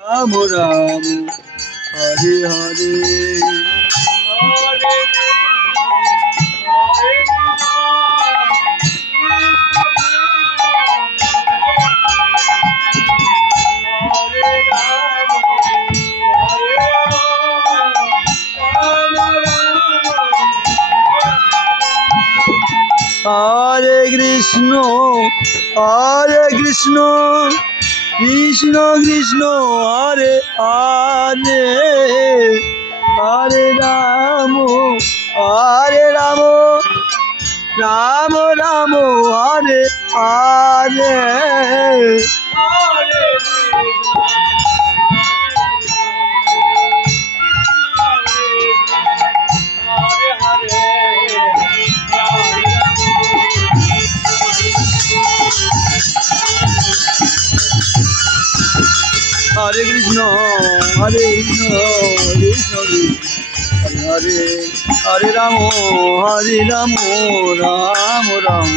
Ram Ram Hare Hare Hare Krishna Krishna Krishna Hare Hare Hare Ram Ram Ram Hare Hare Hare Krishna Krishna Krishna Hare Hare Ram Ram Ram